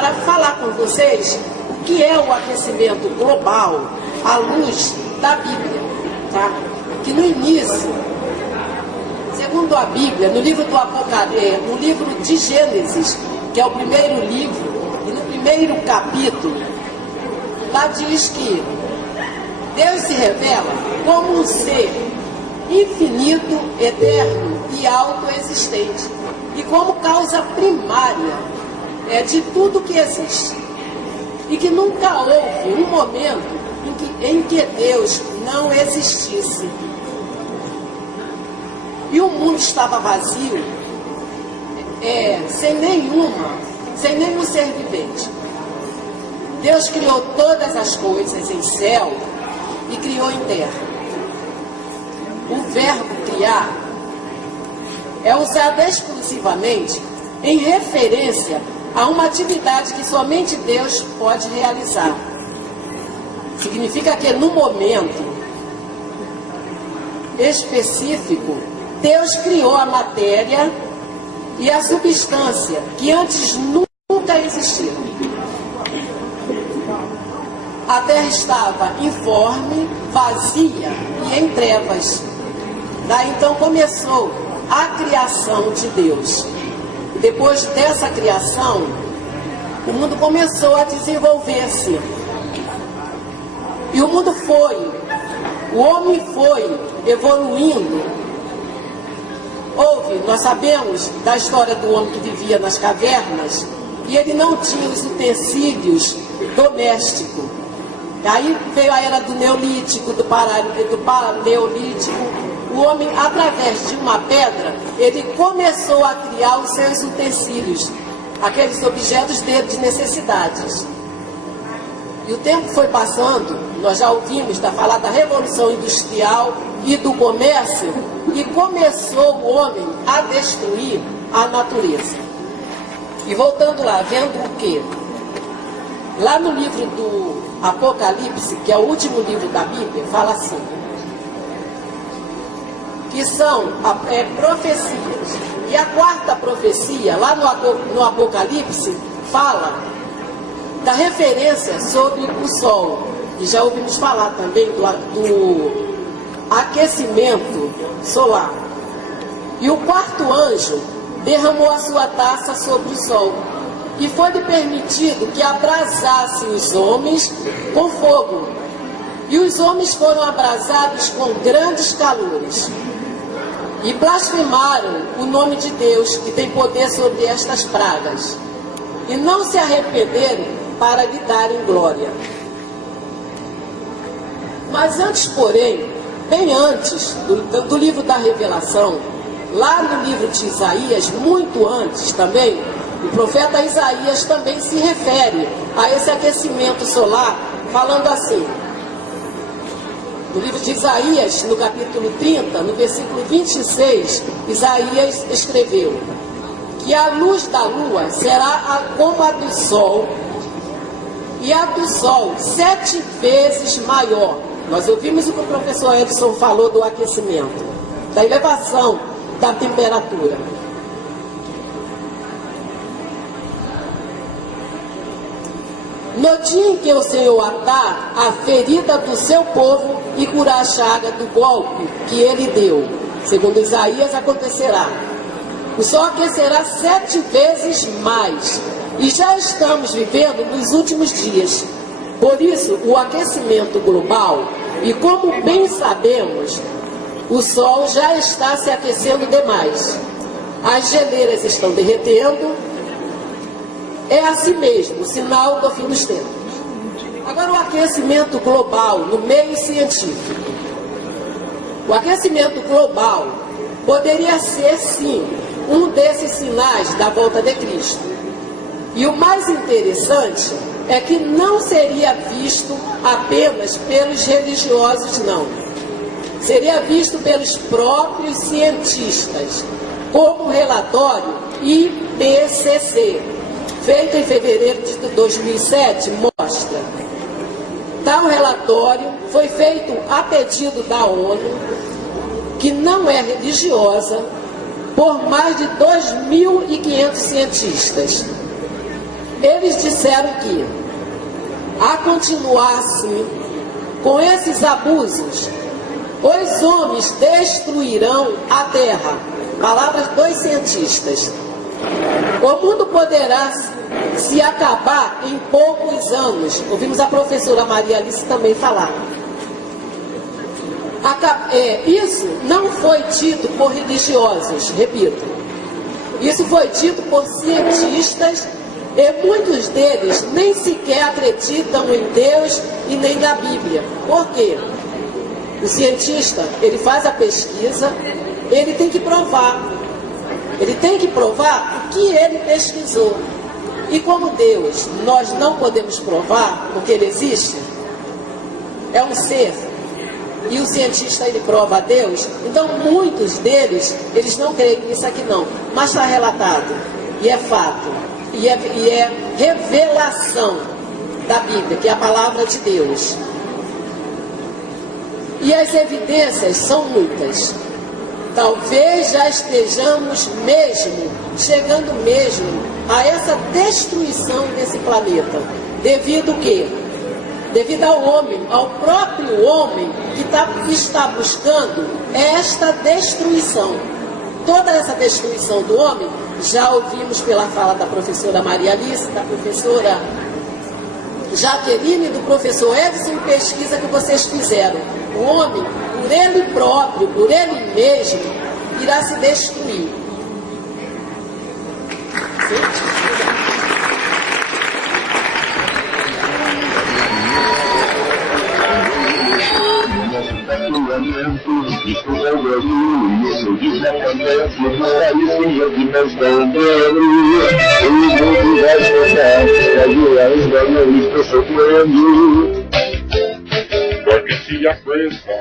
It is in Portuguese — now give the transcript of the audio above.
para falar com vocês o que é o aquecimento global à luz da Bíblia, tá? Que no início, segundo a Bíblia, no livro do Apocalipse, no livro de Gênesis, que é o primeiro livro, e no primeiro capítulo, lá diz que Deus se revela como um ser infinito, eterno e autoexistente, e como causa primária de tudo que existe. E que nunca houve um momento em que Deus não existisse. E o mundo estava vazio, sem nenhum ser vivente. Deus criou todas as coisas em céu e criou em terra. O verbo criar é usado exclusivamente em referência a uma atividade que somente Deus pode realizar. Significa que no momento específico, Deus criou a matéria e a substância que antes nunca existiram. A terra estava informe, vazia e em trevas. Daí então começou a criação de Deus. Depois dessa criação, o mundo começou a desenvolver-se. E o mundo o homem foi evoluindo. Nós sabemos da história do homem que vivia nas cavernas, e ele não tinha os utensílios domésticos. Aí veio a era do Neolítico, do Paleolítico. O homem, através de uma pedra, ele começou a criar os seus utensílios, aqueles objetos dele de necessidades. E o tempo foi passando, nós já ouvimos falar da Revolução Industrial e do comércio, e começou o homem a destruir a natureza. E voltando lá, vendo o quê? Lá no livro do Apocalipse, que é o último livro da Bíblia, fala assim, que são profecias. E a quarta profecia, lá no Apocalipse, fala da referência sobre o sol. E já ouvimos falar também do aquecimento solar. E o quarto anjo derramou a sua taça sobre o sol, e foi-lhe permitido que abrasasse os homens com fogo. E os homens foram abrasados com grandes calores. E blasfemaram o nome de Deus, que tem poder sobre estas pragas. E não se arrependeram para lhe darem glória. Mas antes, porém, bem antes do livro da Revelação, lá no livro de Isaías, muito antes também, o profeta Isaías também se refere a esse aquecimento solar, falando assim. No livro de Isaías, no capítulo 30, no versículo 26, Isaías escreveu que a luz da lua será como a do sol, e a do sol 7 vezes maior. Nós ouvimos o que o professor Edson falou do aquecimento, da elevação da temperatura. No dia em que o Senhor atar a ferida do seu povo e curar a chaga do golpe que ele deu, segundo Isaías, acontecerá. O sol aquecerá 7 vezes mais. E já estamos vivendo nos últimos dias. Por isso, o aquecimento global, e como bem sabemos, o sol já está se aquecendo demais. As geleiras estão derretendo. É assim mesmo, o sinal do fim dos tempos. Agora, o aquecimento global no meio científico. O aquecimento global poderia ser, sim, um desses sinais da volta de Cristo. E o mais interessante é que não seria visto apenas pelos religiosos, não. Seria visto pelos próprios cientistas, como o relatório IPCC, feito em fevereiro de 2007, mostra. Tal relatório foi feito a pedido da ONU, que não é religiosa, por mais de 2.500 cientistas. Eles disseram que, a continuar assim, com esses abusos, os homens destruirão a terra. Palavras dos cientistas. O mundo poderá se acabar em poucos anos. Ouvimos a professora Maria Alice também falar. Isso não foi dito por religiosos, repito. Isso foi dito por cientistas e muitos deles nem sequer acreditam em Deus e nem na Bíblia. Por quê? O cientista, ele faz a pesquisa, ele tem que provar. Ele tem que provar o que ele pesquisou. E como Deus, nós não podemos provar porque ele existe, é um ser, e o cientista ele prova a Deus, então muitos deles, eles não creem nisso aqui não, mas está relatado, e é fato, e é revelação da Bíblia, que é a palavra de Deus. E as evidências são muitas. Talvez já estejamos chegando mesmo a essa destruição desse planeta. Devido o quê? Devido ao homem, ao próprio homem que está buscando esta destruição. Toda essa destruição do homem, já ouvimos pela fala da professora Maria Alice, da professora Jaqueline e do professor Edson, pesquisa que vocês fizeram. O homem, por ele próprio, por ele mesmo, irá se destruir. Porque se apressa